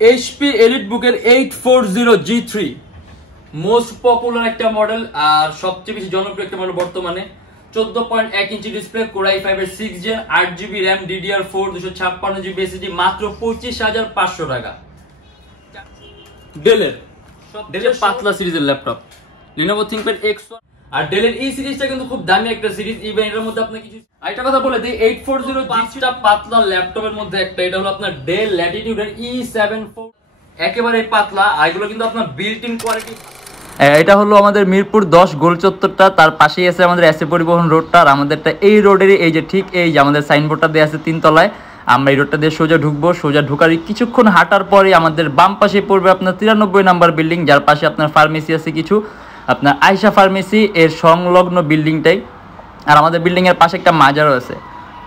HP EliteBook-এর 840G3 most popular একটা model আর সবচেয়ে বেশি জনপ্রিয় একটা মডেল বর্তমানে। 14.1 ইঞ্চি ডিসপ্লে, Core i5 এর 6 Gen, 8GB RAM, DDR4, 256GB SSD, মাত্র 25,500 টাকা। ডেলের পাতলা সিরিজের ল্যাপটপ Lenovo ThinkPad X1 আর ডেলের এই সিরিজটা কিন্তু খুব দামি একটা সিরিজ। ইভেন এর মধ্যে আপনি কিছু আরেকটা কথা বলে দিই, 840G3 পাতলা ল্যাপটপের মধ্যে একটা, এটা হলো আপনার ডেল ল্যাটিটিউড এর E74, একেবারে পাতলা। আর এগুলো কিন্তু আপনার বিল্ট ইন কোয়ালিটি। এটা হলো আমাদের মিরপুর 10 গোল চত্বরটা, তার পাশেই আছে আমাদের এসএ পরিবহন রোডটা। আর আমাদেরটা এই রোডেরই এই যে ঠিক এই যে আমাদের সাইনবোর্ডটা দেওয়া আছে 3 তলায়। আমরা এই রোডটা দিয়ে সোজা ঢুকবো, সোজা ঢুকার কিছুক্ষণ হাঁটার পরে আমাদের বাম পাশে পড়বে আপনার 93 নাম্বার বিল্ডিং, যার পাশে আপনার ফার্মেসি আছে কিছু, আপনার আয়শা ফার্মেসি এর সংলগ্ন বিল্ডিংটাই। আর আমাদের বিল্ডিং এর পাশে একটা মাজারও আছে।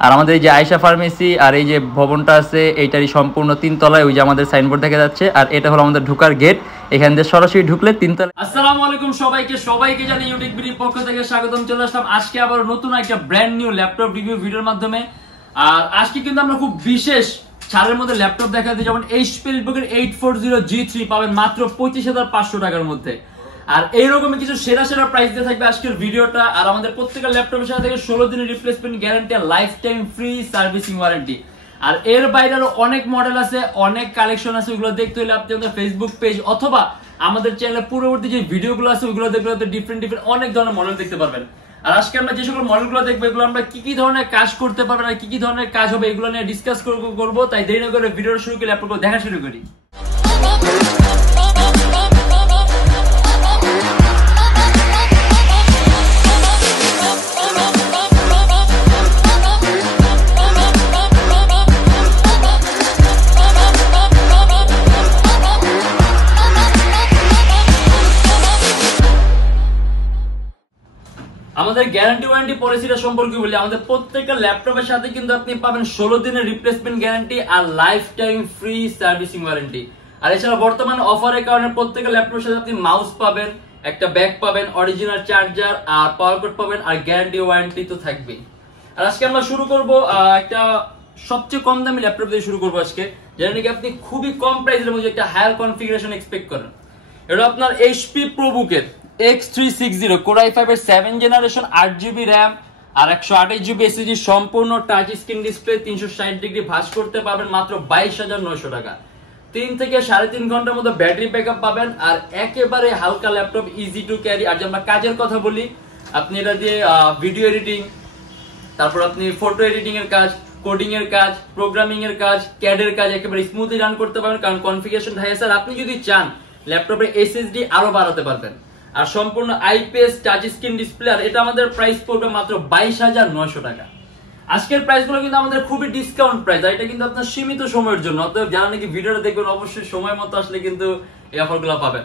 আর আমাদের এই যে আয়শা ফার্মেসি আর এই যে ভবনটা আছে এইটারই সম্পূর্ণ 3 তলায়, ওই যে আমাদের সাইনবোর্ড দেখা যাচ্ছে। আর এটা হলো আমাদের ঢোকার গেট, এখান দিয়ে সরাসরি ঢুকলে 3 তলায়। আসসালামু আলাইকুম সবাইকে জানি ইউটিউবের পক্ষ থেকে স্বাগতম। চলে আসলাম আজকে আবার নতুন একটা ব্র্যান্ড নিউ ল্যাপটপ রিভিউ ভিডিওর মাধ্যমে। আর আজকে কিন্তু আমরা খুব বিশেষ ছাড়ের মধ্যে ল্যাপটপ দেখাতে, যেমন HP EliteBook-এর 840G3 পাবেন মাত্র 25,500 টাকার মধ্যে। আর এইরকমই কিছু সেরা সেরা প্রাইস দিয়ে থাকবে আজকের ভিডিওটা। আর আমাদের প্রত্যেকটা ল্যাপটপের সাথে থেকে 16 দিনের রিপ্লেসমেন্ট গ্যারান্টি আর lifetime free servicing warranty. আর এর বাইরে আরো অনেক মডেল আছে, অনেক কালেকশন আছে। ওগুলো দেখতে হলে আপনি আমাদের ফেসবুক পেজ অথবা আমাদের চ্যানেলে পূর্ববর্তী যে ভিডিওগুলো আছে ওইগুলো দেখলে আপনি ডিফারেন্ট অনেক ধরনের মডেল দেখতে পারবেন। আর আজকে আমরা যে সকল মডেলগুলো দেখবো এগুলো আমরা কি ধরনের কাজ করতে পারবেন আর কি ধরনের কাজ হবে এগুলো নিয়ে ডিসকাস করবো। তাই দেরি না করে ভিডিওটা শুরু করে ল্যাপটপগুলো দেখা শুরু করি। আমাদের গ্যারান্টি ওয়ারেন্টি পলিসিটা সম্পর্কে বলি, আমাদের প্রত্যেকটা ল্যাপটপের সাথে কিন্তু আপনি পাবেন 16 দিনের রিপ্লেসমেন্ট গ্যারান্টি আর lifetime free servicing warranty. আর এছাড়া বর্তমানে অফারের কারণে প্রত্যেকটা ল্যাপটপের সাথে আপনি মাউস পাবেন, একটা ব্যাগ পাবেন, অরিজিনাল চার্জার আর পাওয়ার কোড পাবেন, আর গ্যারান্টি ওয়ারেন্টি তো থাকবেই। আর আজকে আমরা শুরু করব একটা সবচেয়ে কম দামি ল্যাপটপ দিয়ে শুরু করবো আজকে, যেটা নাকি আপনি খুবই কম প্রাইসের মধ্যে একটা হায়ার কনফিগারেশন এক্সপেক্ট করেন। এটা আপনার HP ProBook-এর X360 Core i5 এর 7 জেনারেশন, 8GB RAM আর 128GB SSD, সম্পূর্ণ টাচ স্ক্রিন ডিসপ্লে, 360 ডিগ্রি ভাঁজ করতে পারবেন মাত্র 22,900 টাকা। 3 থেকে 3.5 ঘন্টার মধ্যে ব্যাটারি ব্যাকআপ পাবেন। আর একেবারে হালকা ল্যাপটপ, ইজি টু ক্যারি। আর যে আমরা কাজের কথা বলি, আপনি এটা দিয়ে ভিডিও এডিটিং, তারপর আপনি ফটো এডিটিং এর কাজ, কোডিং এর কাজ, প্রোগ্রামিং এর কাজ, ক্যাড এর কাজ একেবারে স্মুথলি রান করতে পারবেন, কারণ কনফিগারেশন হাই আছে। আর আপনি যদি চান ল্যাপটপের SSD আরো বাড়াতে পারবেন। আর সম্পূর্ণ IPS টাচ স্ক্রিন ডিসপ্লে। আর এটা আমাদের প্রাইস পড়বে মাত্র 22,900 টাকা। আজকের প্রাইস গুলো কিন্তু আমাদের খুবই ডিসকাউন্ট প্রাইস, আর এটা কিন্তু আপনার সীমিত সময়ের জন্য। অতএব যারা নাকি ভিডিওটা দেখবেন অবশ্যই সময় মতো আসলে কিন্তু এই অফারগুলো পাবেন।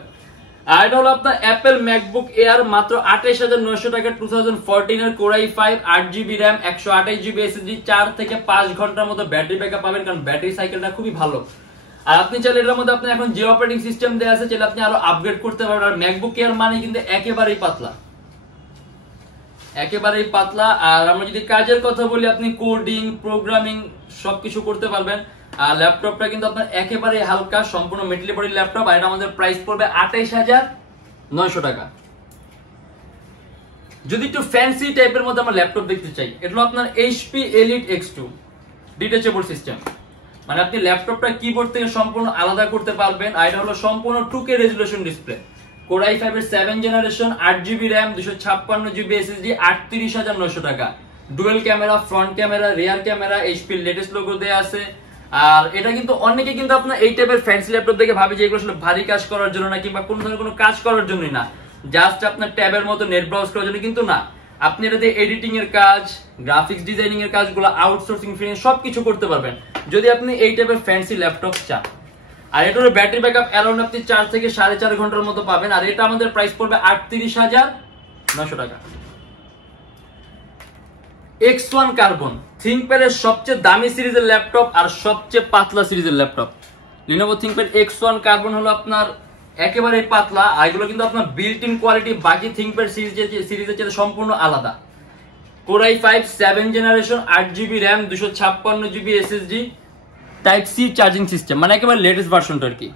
আর এটা হলো আপনার অ্যাপেল ম্যাকবুক এয়ার, মাত্র 28,900 টাকা, 2014 এর Core i5, 8GB RAM, 128GB SSD, 4 থেকে 5 ঘন্টার মতো ব্যাটারি ব্যাকআপ পাবেন, কারণ ব্যাটারি সাইকেলটা খুবই ভালো। আর আপনি চাইলে এটার মধ্যে আপনি এখন যে অপারেটিং সিস্টেম দেয়া আছে চাইলে আপনি আরো আপগ্রেড করতে পারবেন। আর ম্যাকবুক এয়ার মানে কিন্তু একেবারেই পাতলা, একেবারেই পাতলা। আর আমরা যদি কাজের কথা বলি, আপনি কোডিং, প্রোগ্রামিং সবকিছু করতে পারবেন। আর ল্যাপটপটা কিন্তু আপনার একেবারেই হালকা, সম্পূর্ণ মেটালি বডি ল্যাপটপ। আর এটা আমাদের প্রাইস পড়বে 28,900 টাকা। যদি একটু ফ্যান্সি টাইপের মধ্যে আমরা ল্যাপটপ দেখতে চাই, এটা হলো আপনার HP Elite X2 detachable system, মানে আপনি ল্যাপটপটা কিবোর্ড থেকে সম্পূর্ণ আলাদা করতে পারবেন। আর এটা হলো সম্পূর্ণ 2K resolution display, Core i5 এর 7 generation, 8GB RAM, 256GB SSD, 38,900 টাকা। Dual camera, front camera, rear camera, HP latest logo দেয়া আছে। আর এটা কিন্তু অনেকে কিন্তু আপনার এই টাইপের ফ্যান্সি ল্যাপটপ দেখে ভাবে যে এগুলো আসলে ভারী কাজ করার জন্য না, কিংবা কোনো ধরনের কোনো কাজ করার জন্যই না, জাস্ট আপনার ট্যাবের মতো নেট ব্রাউজ করার জন্য, কিন্তু না। আপনি এটাতে এডিটিং এর কাজ, গ্রাফিক্স ডিজাইনিং এর কাজগুলো, আউটসোর্সিং ফ্রিল্যান্স সবকিছু করতে পারবেন যদি আপনি এই টাইপের ফ্যান্সি ল্যাপটপ চান। আর এটার ব্যাটারি ব্যাকআপ অ্যারাউন্ড আপনি 4 থেকে 4.5 ঘন্টার মতো পাবেন। আর এটা আমাদের প্রাইস পড়বে 38,900 টাকা। X1 কার্বন, ThinkPad এর সবচেয়ে দামি সিরিজের ল্যাপটপ আর সবচেয়ে পাতলা সিরিজের laptop. Lenovo ThinkPad X1 carbon হলো আপনার একেবারে পাতলা। আর এগুলো কিন্তু আপনার বিল্ট ইন কোয়ালিটি বাকি ThinkPad সিরিজের চেয়ে সম্পূর্ণ আলাদা। Core i5 7 generation, 8GB RAM, 256GB SSD, type C charging system, মানে একেবারে লেটেস্ট ভার্সনটা আর কি।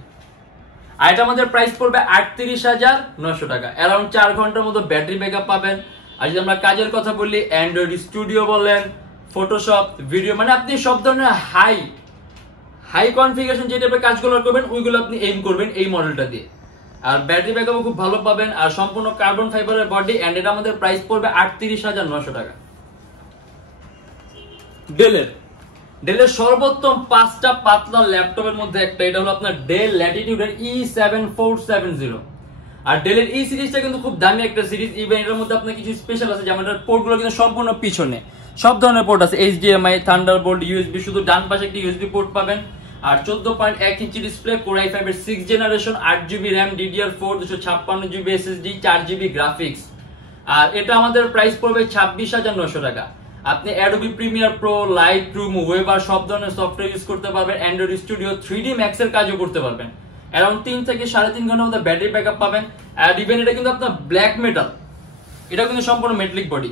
আর এটা আমাদের প্রাইস পড়বে 38,900 টাকা। অ্যারাউন্ড 4 ঘন্টার মতো ব্যাটারি ব্যাকআপ পাবেন। আর যদি আমরা কাজের কথা বলি, অ্যান্ড্রয়েড স্টুডিও বলেন, ফটোশপ, ভিডিও, মানে আপনি সব ধরনের হাই কনফিগারেশন যে টাইপের কাজগুলো করবেন ওইগুলো আপনি এইম করবেন এই মডেলটা দিয়ে। আর ব্যাটারি ব্যাকআপও খুব ভালো পাবেন, আর সম্পূর্ণ কার্বন ফাইবারের বডি, এন্ড এটা আমাদের প্রাইস পড়বে 38,900 টাকা। ডেলের সর্বোত্তম 5টা পাতলা ল্যাপটপের মধ্যে একটা, এটা হলো আপনার ডেল ল্যাটিটিউডের E7470। আর ডেলের এই সিরিজটা কিন্তু খুব দামি একটা সিরিজ। ইভেন এটার মধ্যে আপনার কিছু স্পেশাল আছে, যেমন এটার পোর্টগুলো কিন্তু সম্পূর্ণ পিছনে, সব ধরনের পোর্ট আছে, HDMI, থান্ডারবোল্ট, USB, শুধু ডান পাশে একটি USB পোর্ট পাবেন। আর 14.1 ইঞ্চি ডিসপ্লে, Core i5 এর 6th generation, 8GB RAM, DDR4, 256GB SSD, 4GB graphics. আর এটা আমাদের প্রাইস পড়বে 26,900 টাকা। আপনি Adobe Premiere Pro, Lightroom, web আর সব ধরনের সফটওয়্যার ইউজ করতে পারবেন। অ্যান্ড্রয়েড স্টুডিও, 3D Max এর কাজও করতে পারবেন। অ্যারাউন্ড 3 থেকে 3.5 ঘন্টার মধ্যে ব্যাটারি ব্যাকআপ পাবেন। আর ইভেন এটা কিন্তু আপনার ব্ল্যাক মেটাল, এটা কিন্তু সম্পূর্ণ মেটালিক বডি।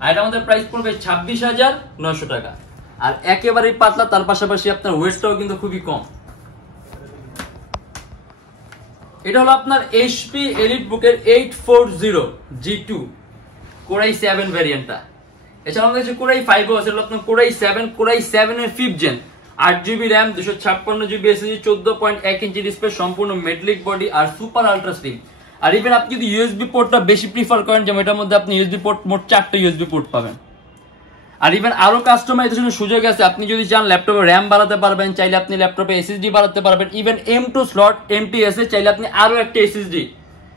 আর এটা আমাদের প্রাইস পড়বে 26,900 টাকা। আর একেবারেই পাতলা, তার পাশাপাশি আপনার ওয়েটটাও কিন্তু খুবই কম। এটা হলো আপনার HP EliteBook-এর 840 G2 Core i7 ভ্যারিয়েন্টটা। এছাড়া আমাদের কাছে Core i5 আছে, এটা আপনার Core i7 এর 5th gen, 8GB RAM, 256GB SSD, 14.1 ইঞ্চি ডিসপ্লে, সম্পূর্ণ মেটালিক বডি আর সুপার আলট্রা স্লিম। আর ইভেন আপনি যদি USB পোর্টটা বেশি প্রিফার করেন, যেমন এটার মধ্যে আপনি USB পোর্ট মোট 4টা USB পোর্ট পাবেন। আর ইভেন আরো কাস্টমাইজেশনের সুযোগ আছে, আপনি যদি চান ল্যাপটপে RAM বাড়াতে পারবেন, চাইলে আপনি ল্যাপটপে SSD বাড়াতে পারবেন। ইভেন M2 স্লট, MTS এ চাইলে আপনি আরো একটা SSD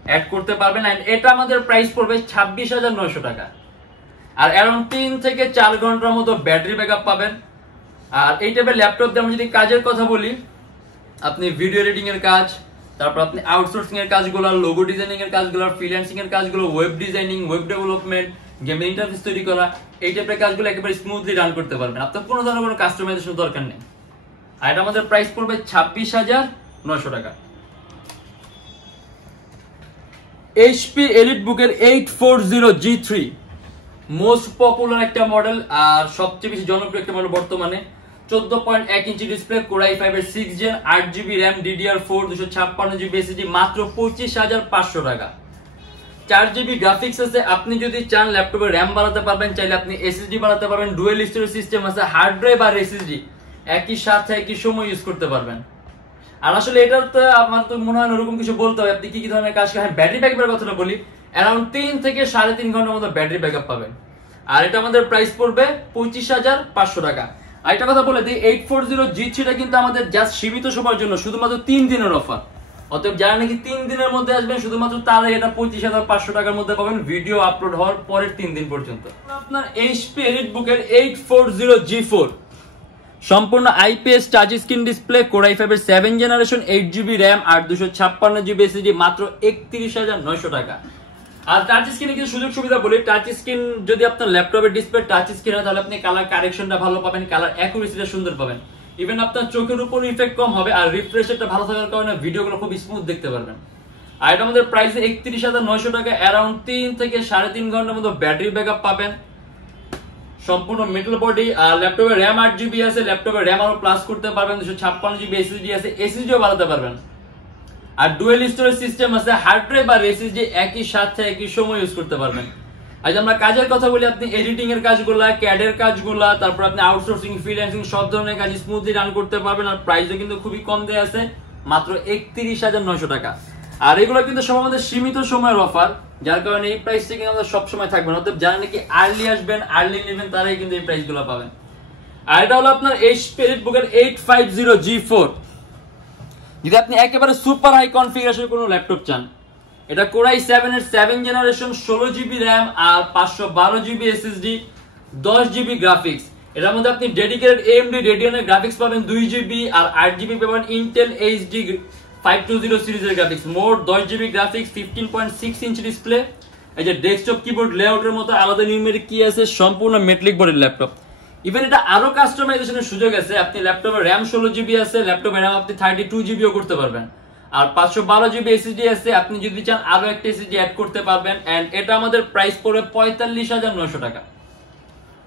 অ্যাড করতে পারবেন। এন্ড এটা আমাদের প্রাইস পড়বে 26,900 টাকা। আর অ্যারাউন্ড 3 থেকে 4 ঘন্টার মতো ব্যাটারি ব্যাকআপ পাবেন। আর এই টাইপের ল্যাপটপ দিয়ে আমরা যদি কাজের কথা বলি, আপনি ভিডিও এডিটিং এর কাজ, তারপর আপনি আউটসোর্সিং এর কাজগুলো, লোগো ডিজাইনিং এর কাজগুলো, ফ্রিল্যান্সিং এর কাজগুলো, web designing, web development, gaming interface তৈরি করা, এই টাইপের কাজগুলো একেবারে স্মুথলি রান করতে পারবেন। আপনার কোনো ধরনের কোনো কাস্টমাইজেশন দরকার নেই। আর এটা আমাদের প্রাইস পড়বে 26,900 টাকা। HP EliteBook-এর 840 G3 মোস্ট পপুলার একটা মডেল, আর সবচেয়ে বেশি জনপ্রিয় একটা মডেল বর্তমানে। 14.1 ইঞ্চি ডিসপ্লে, Core i5 এর 6th gen, 8GB RAM, DDR4, 256GB SSD, মাত্র 25,500 টাকা। 4GB গ্রাফিক্স আছে। আপনি যদি চান ল্যাপটপে RAM বাড়াতে পারবেন, চাইলে আপনি SSD বাড়াতে পারবেন। ডুয়েল স্টোরেজ সিস্টেম আছে, হার্ড ড্রাইভ আর SSD একই সাথে একই সময় ইউজ করতে পারবেন। আর আসলে এটার তো আমার তো মনে হয় ওরকম কিছু বলতে হবে, আপনি কি কি ধরনের কাজ করেন। ব্যাটারি ব্যাকআপের কথাটা বলি, অ্যারাউন্ড 3 থেকে 3.5 ঘন্টার মতো ব্যাটারি ব্যাকআপ পাবেন। আর এটা আমাদের প্রাইস পড়বে 25,500 টাকা। আর একটা কথা বলে দিই, 840 G3টা কিন্তু আমাদের জাস্ট সীমিত সময়ের জন্য, শুধুমাত্র 3 দিনের অফার। অতএব যারা নাকি 3 দিনের মধ্যে আসবেন, শুধুমাত্র তারাই এটা 25,500 টাকার মধ্যে পাবেন, ভিডিও আপলোড হওয়ার পরের 3 দিন পর্যন্ত। আপনার HP EliteBook-এর 840 G4 সম্পূর্ণ IPS touch screen display, Core i5 এর 7th জেনারেশন, 8GB RAM আর 256GB SSD, মাত্র 31,900 টাকা। আর টাচ স্ক্রিনে কিছু সুযোগ সুবিধা বলি, টাচ স্ক্রিন যদি আপনার ল্যাপটপের ডিসপ্লে টাচ স্ক্রিন হয়, তাহলে আপনি কালার কারেকশনটা ভালো পাবেন, কালার অ্যাকুরেসিটা সুন্দর পাবেন। ইভেন আপনার চোখের উপর ইফেক্ট কম হবে, আর রিফ্রেশ রেটটা ভালো থাকার কারণে ভিডিওগুলো খুব স্মুথ দেখতে পারবেন। আর এটা আমাদের প্রাইস 31,900 টাকা। অ্যারাউন্ড 3 থেকে 3.5 ঘন্টার মতো ব্যাটারি ব্যাকআপ পাবেন, সম্পূর্ণ মেটাল বডি। আর ল্যাপটপে RAM 8GB আছে, ল্যাপটপে RAM আরো প্লাস করতে পারবেন, 256GB SSD আছে, SSDও বাড়াতে পারবেন। আর ডুয়েল স্টোরেজ সিস্টেম আছে, হার্ড ড্রাইভ আর SSD একই সাথে একই সময় ইউজ করতে পারবেন। আজ আমরা কাজের কথা বলি, আপনি এডিটিং এর কাজগুলা, CAD এর কাজগুলা, তারপর আপনি আউটসোর্সিং, ফ্রিল্যান্সিং সব ধরনের কাজ স্মুথলি রান করতে পারবেন। আর প্রাইসও কিন্তু খুবই কম দেয়া আছে, মাত্র 31,900 টাকা। আর এগুলো কিন্তু সব আমাদের সীমিত সময়ের অফার, যার কারণে এই প্রাইসটা কিন্তু আমাদের সবসময় থাকবে না। অতএব যারা নাকি আর্লি আসবেন, আর্লি নেবেন, তারাই কিন্তু এই প্রাইসগুলো পাবেন। আর এটা হলো আপনার HP EliteBook-এর 850 G4। যদি আপনি একেবারে সুপার হাই কনফিগারেশন কোনো ল্যাপটপ চান, এটা Core i7 এর 7th জেনারেশন, 16GB RAM আর 512GB SSD, 10GB গ্রাফিক্স। এটার মধ্যে আপনি ডেডিকেটেড AMD Radeon-এর গ্রাফিক্স পাবেন 2GB, আর 8GB পাবেন Intel HD 520 সিরিজের গ্রাফিক্স। মোট 10GB গ্রাফিক্স, 15.6 ইঞ্চি ডিসপ্লে। এই যে ডেস্কটপ কিবোর্ড লেআউটের মতো আলাদা নিউমেরিক কি আছে, সম্পূর্ণ মেটালিক বডির ল্যাপটপ। ইভেন এটা আরো কাস্টমাইজেশনের সুযোগ আছে, আপনি ল্যাপটপে RAM 16GB আছে, ল্যাপটপে RAM আপনি 32GBও করতে পারবেন। আর 512GB SSD আছে, আপনি যদি চান আরো একটা SSD অ্যাড করতে পারবেন। এন্ড এটা আমাদের প্রাইস পড়বে 45,900 টাকা।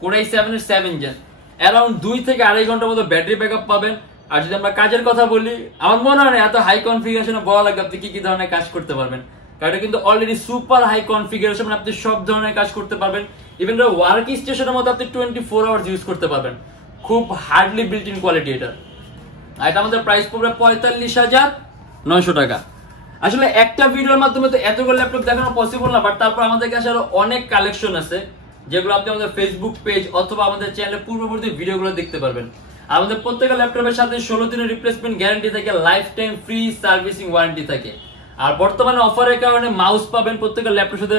Core i7 এর 7th জেন, অ্যারাউন্ড 2 থেকে 2.5 ঘন্টার মতো ব্যাটারি ব্যাকআপ পাবেন। আর যদি আমরা কাজের কথা বলি, আমার মনে হয় না এত হাই কনফিগারেশনে বলা লাগে আপনি কি কি ধরনের কাজ করতে পারবেন, কারণ এটা কিন্তু অলরেডি সুপার হাই কনফিগারেশন, আপনি সব ধরনের কাজ করতে পারবেন। ইভেন ওয়ার্ক স্টেশনের মধ্যে আপনি 24 আওয়ার্স ইউজ করতে পারবেন। খুব হার্ডলি বিল্ট ইন কোয়ালিটি এটা। আর এটা আমাদের প্রাইস পড়বে 45,900 টাকা। আসলে একটা ভিডিওর মাধ্যমে তো এতগুলো ল্যাপটপ দেখানো পসিবল না, বাট তারপর আমাদের কাছে আরো অনেক কালেকশন আছে যেগুলো আপনি আমাদের ফেসবুক পেজ অথবা আমাদের চ্যানেলে পূর্ববর্তী ভিডিওগুলো দেখতে পারবেন। আমাদের প্রত্যেকটা ল্যাপটপের সাথে 16 দিনের রিপ্লেসমেন্ট গ্যারান্টি থাকে, life time free servicing warranty থাকে। আর বর্তমানে অফারের কারণে মাউস পাবেন প্রত্যেকটা ল্যাপটপের সাথে,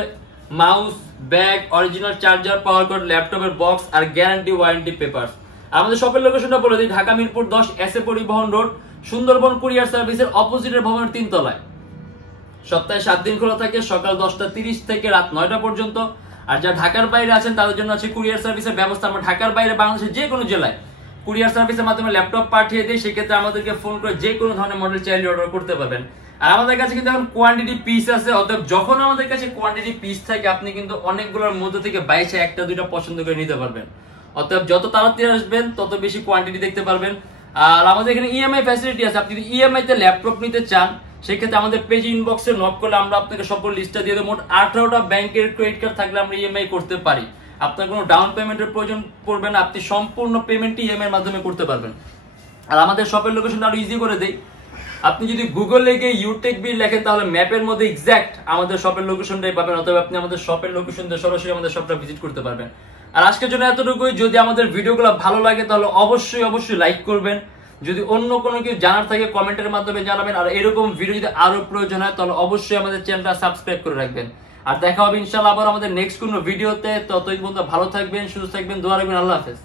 mouse, bag, original charger, power cord, ল্যাপটপের বক্স আর গ্যারান্টি ওয়ারেন্টি পেপারস। আমাদের শপের লোকেশনটা বলে দিই, Dhaka Mirpur 10 SA Paribahan road, Sundarban courier সার্ভিসের অপোজিটের ভবনের 3 তলায়। সপ্তাহে 7 দিন খোলা থাকে, সকাল 10:30 থেকে রাত 9টা পর্যন্ত। আর যারা ঢাকার বাইরে আছেন তাদের জন্য আছে কুরিয়ার সার্ভিসের ব্যবস্থা। আমরা ঢাকার বাইরে বাংলাদেশের যে কোনো জেলায় কুরিয়ার সার্ভিসের মাধ্যমে ল্যাপটপ পাঠিয়ে দিই, সেক্ষেত্রে আমাদেরকে ফোন করে যে কোনো ধরনের মডেল চাইলে অর্ডার করতে পারবেন। আর আমাদের কাছে কিন্তু এখন কোয়ান্টিটি পিস আছে, অতএব যখন আমাদের কাছে কোয়ান্টিটি পিস থাকে আপনি কিন্তু অনেকগুলোর মধ্যে থেকে বাইরে একটা দুইটা পছন্দ করে নিতে পারবেন। অতএব যত তাড়াতাড়ি আসবেন তত বেশি কোয়ান্টিটি দেখতে পারবেন। আর আমাদের এখানে ইএমআই ফ্যাসিলিটি আছে, আপনি যদি ইএমআই তে ল্যাপটপ নিতে চান সেক্ষেত্রে আমাদের পেজ ইনবক্সে নক করলে আমরা আপনাকে সব লিস্টটা দিয়ে দেবো। মোট 18টা ব্যাংকের ক্রেডিট কার্ড থাকলে আমরা ইএমআই করতে পারি। আপনার কোনো ডাউন পেমেন্টের প্রয়োজন পড়বে না, আপনি সম্পূর্ণ পেমেন্টটি ইএমআই এর মাধ্যমে করতে পারবেন। আর আমাদের শপের লোকেশনটা আরো ইজি করে দেই, আপনি যদি গুগলে গিয়ে ইউটেকবি লেখেন তাহলে ম্যাপের মধ্যে এক্সাক্ট আমাদের শপের লোকেশনটাই পাবেন, অথবা আপনি আমাদের শপের লোকেশন দিয়ে সরাসরি আমাদের শপটা ভিজিট করতে পারবেন। আর আজকের জন্য এতটুকুই। যদি আমাদের ভিডিওগুলো ভালো লাগে তাহলে অবশ্যই লাইক করবেন। যদি অন্য কোনো কিছু জানার থাকে কমেন্টের মাধ্যমে জানাবেন। আর এরকম ভিডিও যদি আরো প্রয়োজন হয় তাহলে অবশ্যই আমাদের চ্যানেলটা সাবস্ক্রাইব করে রাখবেন। আর দেখা হবে ইনশাআল্লাহ আবার আমাদের নেক্সট কোনো ভিডিওতে। ততদিন পর্যন্ত ভালো থাকবেন, সুস্থ থাকবেন, দোয়া রাখবেন। আল্লাহ হাফেজ।